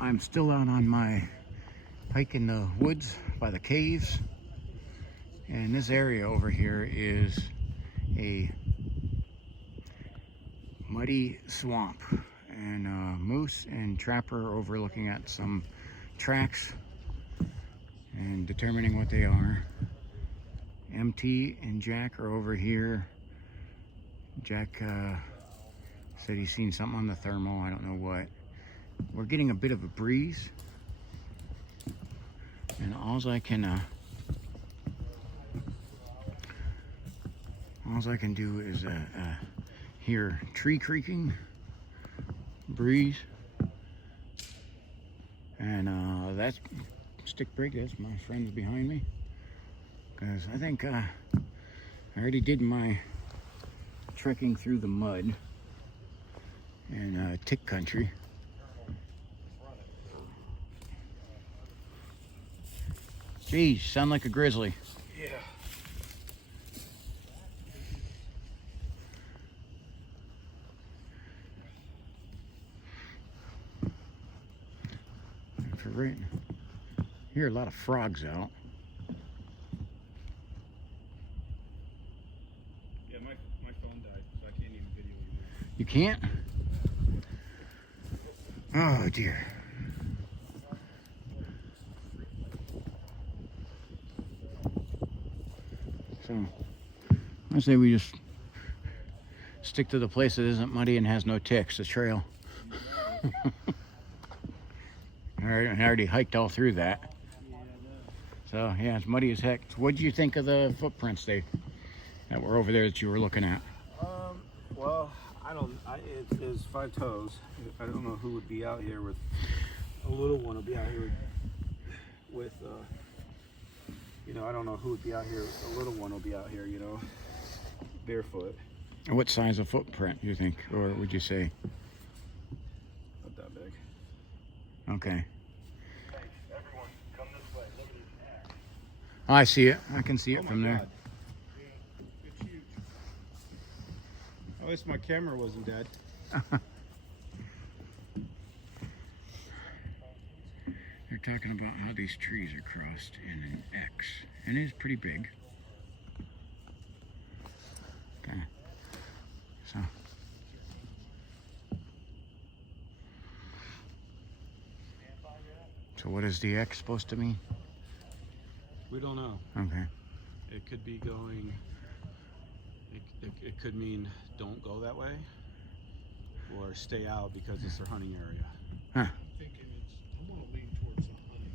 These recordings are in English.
I'm still out on my hike in the woods by the caves, and this area over here is a muddy swamp, and Moose and Trapper are over looking at some tracks and determining what they are. MT and Jack are over here. Jack said he's seen something on the thermal, I don't know what. We're getting a bit of a breeze, and alls I can do is hear tree creaking, breeze, and that's stick break. That's my friends behind me, because I think I already did my trekking through the mud in tick country. Geez, sound like a grizzly. Yeah. For right, hear a lot of frogs out. Yeah, my phone died, so I can't even video you. You can't? Oh dear. So I say we just stick to the place that isn't muddy and has no ticks, the trail. I already hiked all through that. So yeah, it's muddy as heck. What did you think of the footprints that were over there that you were looking at? Well, it is 5 toes. I don't know who would be out here with a little one. Will be out here with I don't know who would be out here. A little one will be out here, barefoot. What size of footprint do you think, or would you say? Not that big. Okay. Everyone, come this way. Look at this axe. I see it. I can see it from there. God. It's huge. At least my camera wasn't dead. They're talking about how these trees are crossed in an X, and it is pretty big. Okay. So what is the X supposed to mean? We don't know. Okay. It could be going. It could mean don't go that way, or stay out because it's their hunting area. Huh. I'm thinking I'm gonna lean towards the hunting.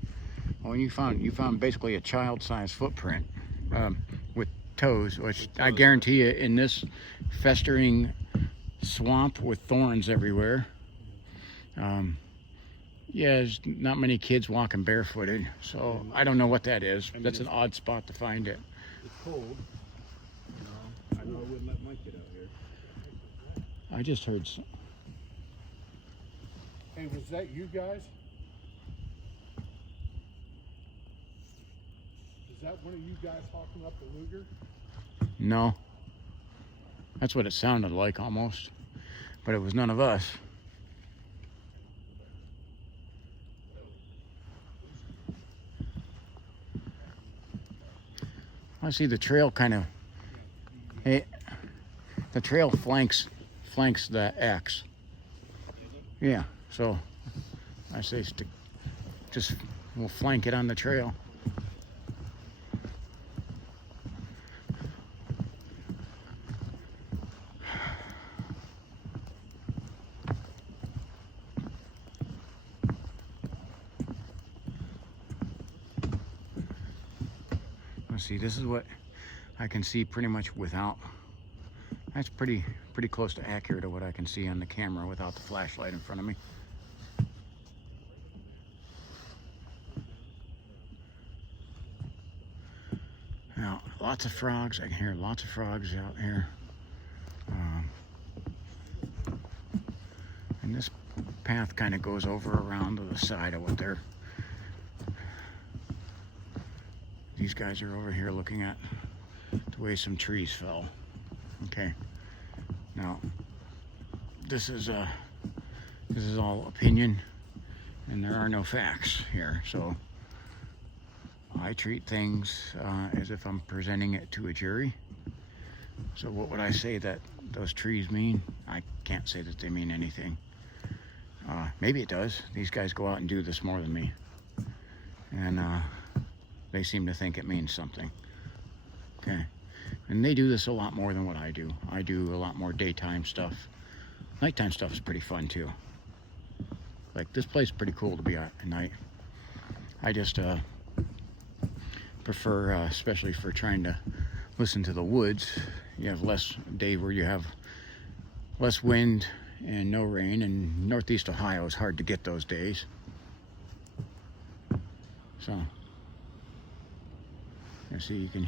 Well, you found basically a child-sized footprint with toes, which I guarantee you, in this festering swamp with thorns everywhere, yeah, there's not many kids walking barefooted, so I don't know what that is. That's an odd spot to find it. It's cold. I know I wouldn't let Mike get out here. I just heard Hey, was that you guys? Is that one of you guys hawking up the Luger? no. That's what it sounded like almost, but it was none of us. I see the trail kind of. The trail flanks the X. Yeah, so I say we'll flank it on the trail. Let's see, this is what I can see pretty much without. That's pretty close to accurate of what I can see on the camera without the flashlight in front of me. Now, lots of frogs. I can hear lots of frogs out here. And this path kind of goes over around to the side of what they're. These guys are over here looking at the way some trees fell. Okay. Now, this is all opinion. and there are no facts here, so I treat things as if I'm presenting it to a jury. So what would I say that those trees mean? I can't say that they mean anything. Maybe it does. These guys go out and do this more than me, and they seem to think it means something. Okay, and they do this a lot more than what I do. I do a lot more daytime stuff. Nighttime stuff is pretty fun too. Like, this place is pretty cool to be at night. I just prefer, especially for trying to listen to the woods, you have less day where you have less wind and no rain, and Northeast Ohio is hard to get those days. So, you see, you can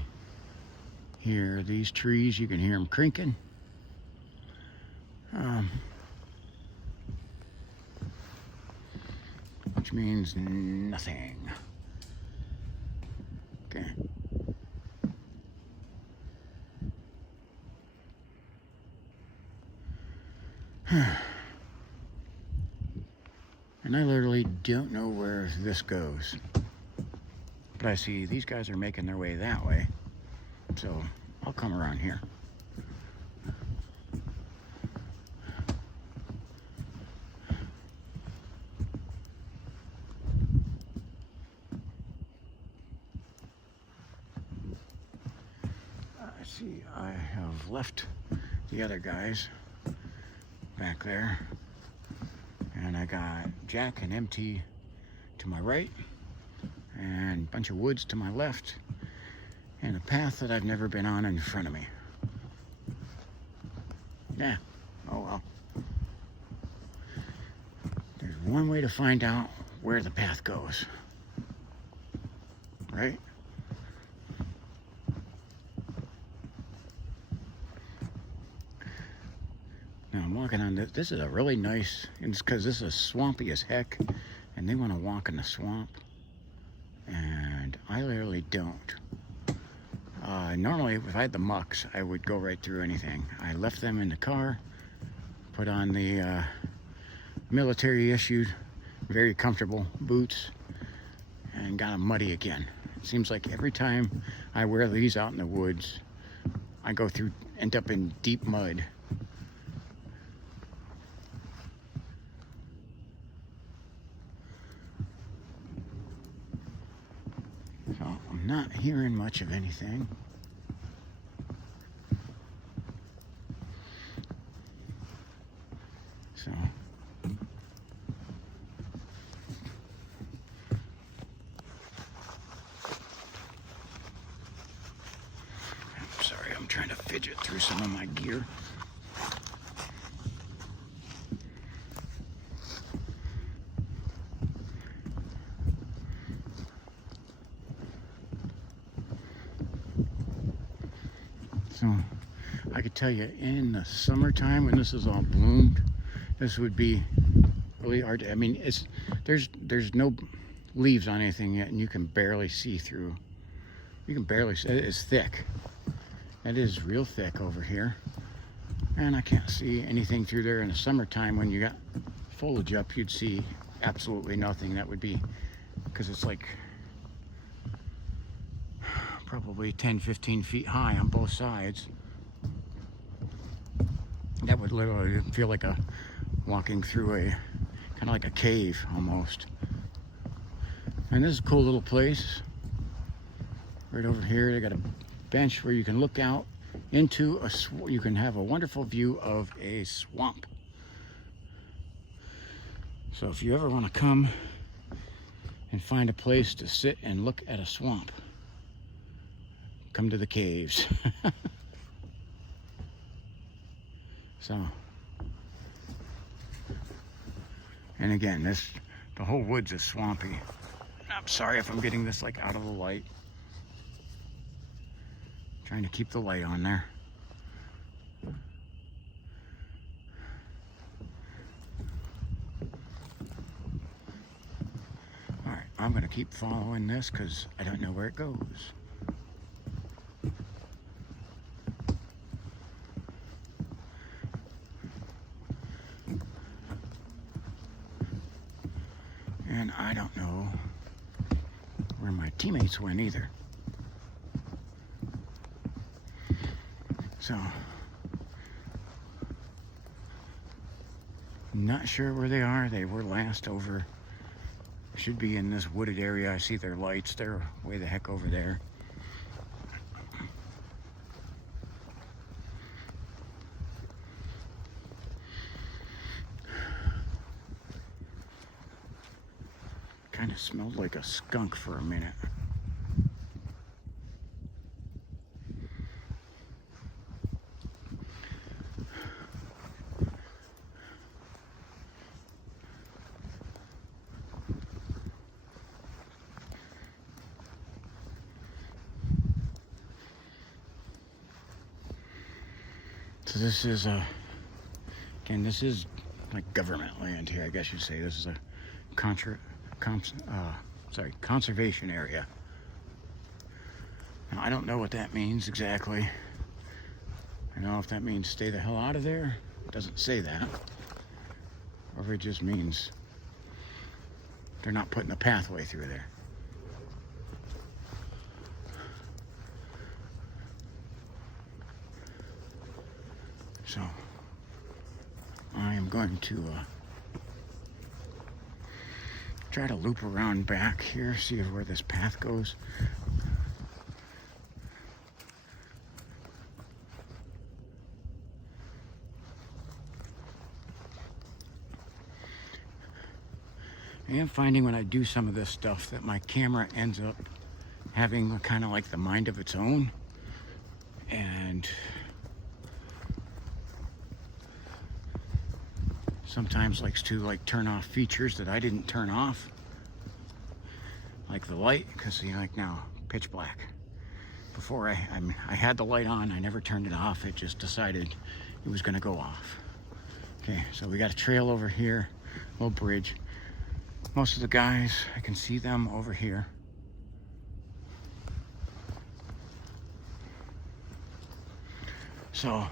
hear these trees, you can hear them crinking. Which means nothing. Okay. And I literally don't know where this goes. But I see these guys are making their way that way. So I'll come around here. I see I have left the other guys back there. And I got Jack and MT to my right, and a bunch of woods to my left, and a path that I've never been on in front of me. Yeah, oh well. There's one way to find out where the path goes, right? Now I'm walking on this. This is a really nice, it's because this is swampy as heck, and they want to walk in the swamp, and I literally don't. Normally, if I had the mucks, I would go right through anything. I left them in the car, put on the military-issued, very comfortable boots, and got them muddy again. It seems like every time I wear these out in the woods, I go through, end up in deep mud. So I'm not hearing much of anything. So I'm sorry, I'm trying to fidget through some of my gear. So I could tell you, in the summertime when this is all bloomed, this would be really hard to, I mean, there's no leaves on anything yet, and you can barely see through. You can barely see. It's thick. It is real thick over here, and I can't see anything through there. In the summertime when you got foliage up, you'd see absolutely nothing. That would be because it's like probably 10-15 feet high on both sides. That would literally feel like walking through a kind of like a cave almost. And this is a cool little place right over here. They got a bench where you can look out into you can have a wonderful view of a swamp. So if you ever want to come and find a place to sit and look at a swamp, come to the caves. So, and again, the whole woods is swampy. I'm sorry if I'm getting this like out of the light. Trying to keep the light on there. All right, I'm gonna keep following this because I don't know where it goes. And I don't know where my teammates went either. So, not sure where they are. They were last over, should be in this wooded area. I see their lights. They're way the heck over there. Kind of smelled like a skunk for a minute. So this is again, this is like government land here, I guess you'd say. This is a conservation area. Now, I don't know what that means exactly. I don't know if that means stay the hell out of there. It doesn't say that. Or if it just means they're not putting a pathway through there. So I am going to try to loop around back here, see where this path goes. I am finding when I do some of this stuff that my camera ends up having kind of like the mind of its own, and sometimes likes to like turn off features that I didn't turn off, like the light, because you know, like now pitch black. Before I had the light on, I never turned it off. It just decided it was going to go off. Okay, so we got a trail over here, little bridge. Most of the guys, I can see them over here. So,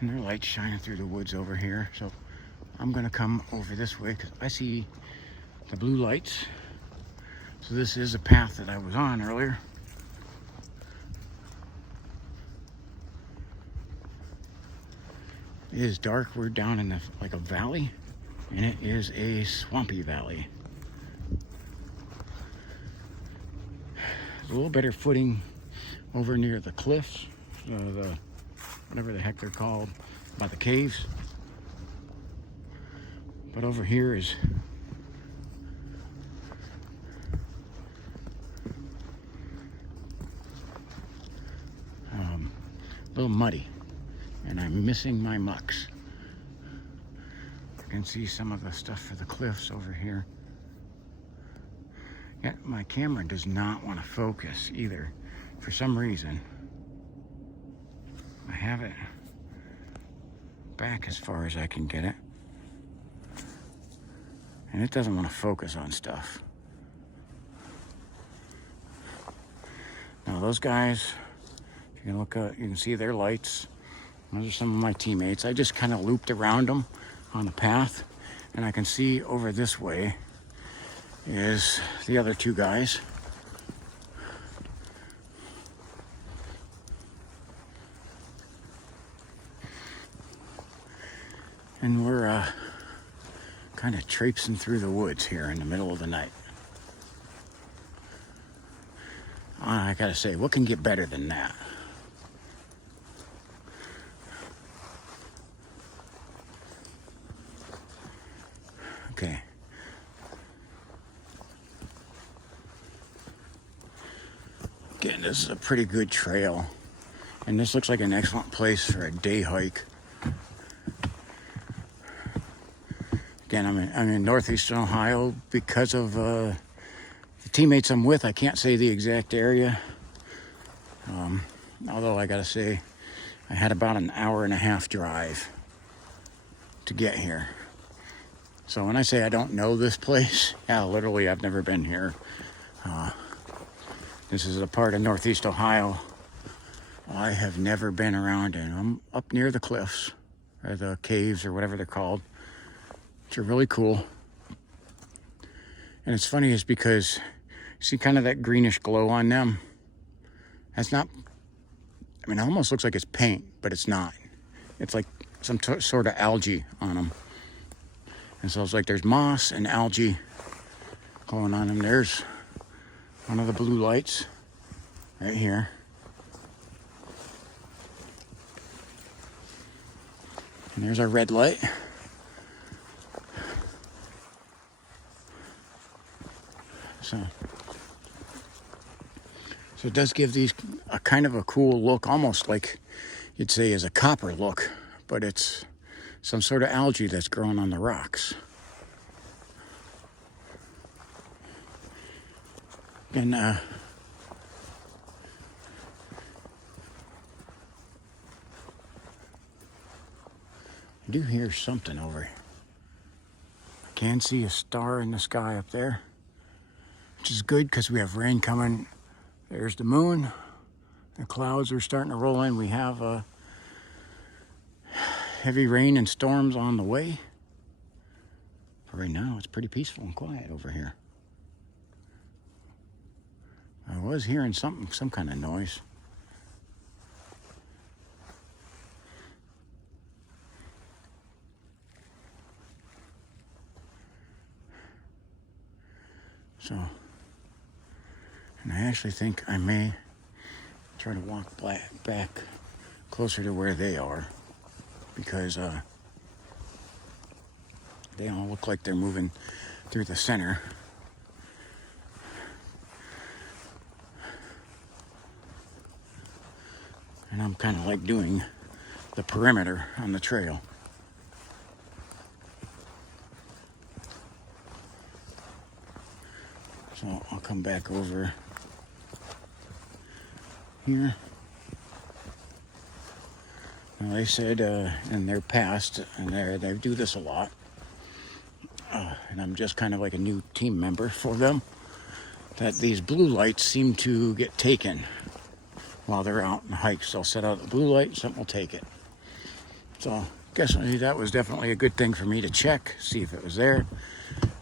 and their lights shining through the woods over here. So I'm gonna come over this way because I see the blue lights. So this is a path that I was on earlier. It is dark. We're down in like a valley, and it is a swampy valley. There's a little better footing over near the cliffs, the whatever the heck they're called, by the caves. But over here is a little muddy, and I'm missing my mucks. You can see some of the stuff for the cliffs over here. Yet my camera does not want to focus either. For some reason, I have it back as far as I can get it, and it doesn't want to focus on stuff. Now those guys, if you can look up, you can see their lights. Those are some of my teammates. I just kind of looped around them on the path, and I can see over this way is the other two guys. And we're kind of traipsing through the woods here in the middle of the night. I gotta say, what can get better than that? Okay. Again, this is a pretty good trail, and this looks like an excellent place for a day hike. Again, I'm in northeastern Ohio because of the teammates I'm with. I can't say the exact area, although I gotta say I had about an hour and a half drive to get here. So when I say I don't know this place, yeah, literally I've never been here. This is a part of northeast Ohio I have never been around in. I'm up near the cliffs, or the caves, or whatever they're called, which are really cool. And it's funny is because see kind of that greenish glow on them. That's not, I mean, it almost looks like it's paint, but it's not. It's like some sort of algae on them. And so it's like there's moss and algae going on them. There's one of the blue lights right here. And there's our red light. So it does give these a kind of a cool look, almost like you'd say is a copper look, but it's some sort of algae that's growing on the rocks. And I do hear something over here. I can see a star in the sky up there, which is good because we have rain coming. There's the moon. The clouds are starting to roll in. We have heavy rain and storms on the way. But right now, it's pretty peaceful and quiet over here. I was hearing some kind of noise. So, and I actually think I may try to walk back closer to where they are, because they all look like they're moving through the center. And I'm kind of like doing the perimeter on the trail. So I'll come back over here. Now they said in their past, and they do this a lot, and I'm just kind of like a new team member for them, that these blue lights seem to get taken while they're out on hikes. They'll set out the blue light, something will take it. So guess that was definitely a good thing for me to check, see if it was there.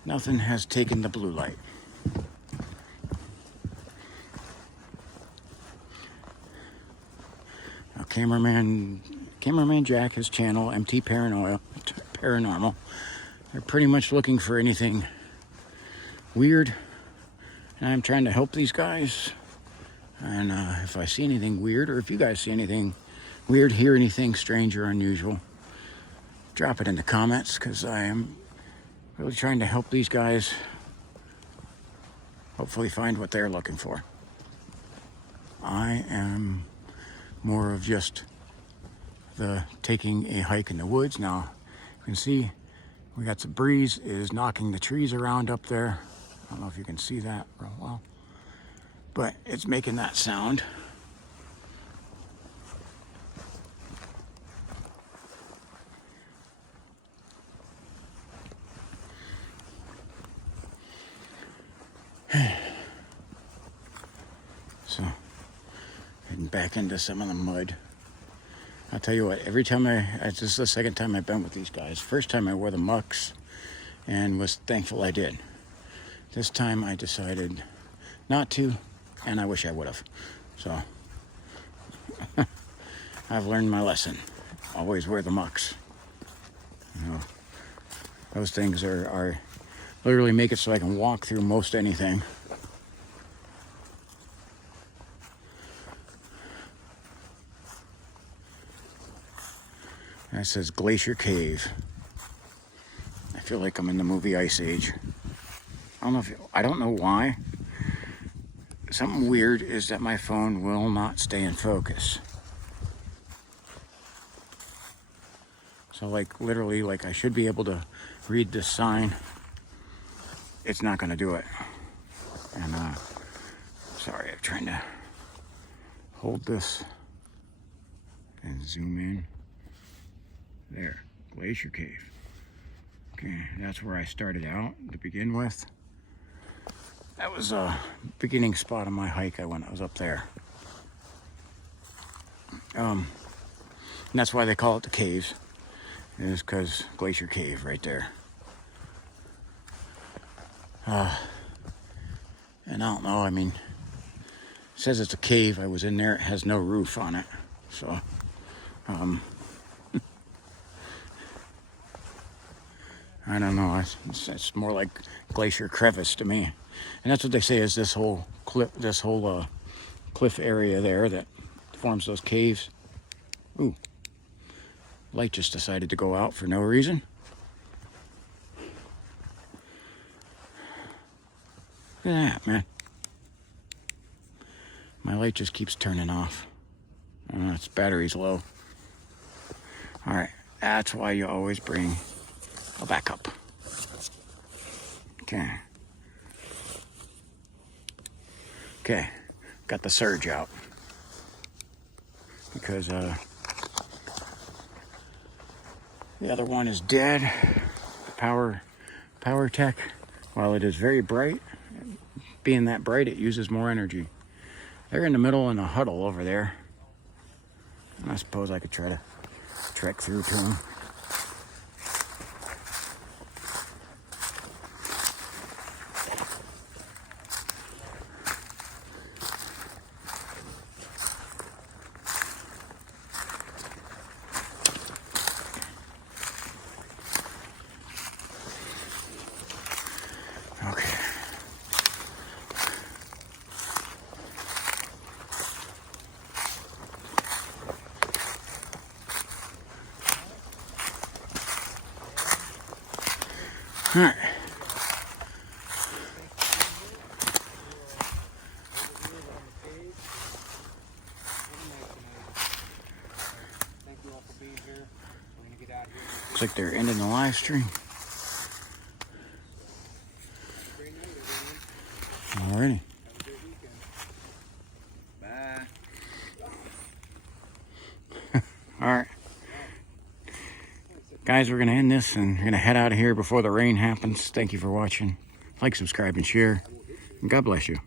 Nothing has taken the blue light. Now, cameraman Jack, his channel, MT Paranormal, they're pretty much looking for anything weird. And I'm trying to help these guys. And if I see anything weird, or if you guys see anything weird, hear anything strange or unusual, drop it in the comments, because I am really trying to help these guys hopefully find what they're looking for. I am more of just the taking a hike in the woods. Now you can see we got some breeze is knocking the trees around up there. I don't know if you can see that real well, but it's making that sound. So, heading back into some of the mud. I'll tell you what, every time this is the second time I've been with these guys. First time I wore the mucks and was thankful I did. This time I decided not to, and I wish I would have. So, I've learned my lesson. Always wear the mucks. You know, those things are literally make it so I can walk through most anything. That says Glacier Cave. I feel like I'm in the movie Ice Age. I don't know why. Something weird is that my phone will not stay in focus. So like literally, like I should be able to read this sign. It's not gonna do it. And sorry, I'm trying to hold this and zoom in. There, Glacier Cave. Okay, that's where I started out to begin with. That was a beginning spot of my hike. I was up there. And that's why they call it the caves. It is because Glacier Cave right there. And I don't know, I mean, it says it's a cave. I was in there. It has no roof on it. So, I don't know. It's more like glacier crevice to me. And that's what they say is this whole cliff area there that forms those caves. Ooh. Light just decided to go out for no reason. Look at that, man. My light just keeps turning off. Its battery's low. Alright, that's why you always bring a backup. Okay. Okay, got the surge out. Because the other one is dead. Power Tech, while it is very bright, being that bright, it uses more energy. They're in the middle in a huddle over there. And I suppose I could try to trek through to them. Okay. All right. Thank you all for being here. We're gonna get out of here. Looks like they're ending the live stream. Great night, everyone. Alrighty. Have a great weekend. Bye. All right. Guys, we're going to end this and we're going to head out of here before the rain happens. Thank you for watching. Like, subscribe, and share. And God bless you.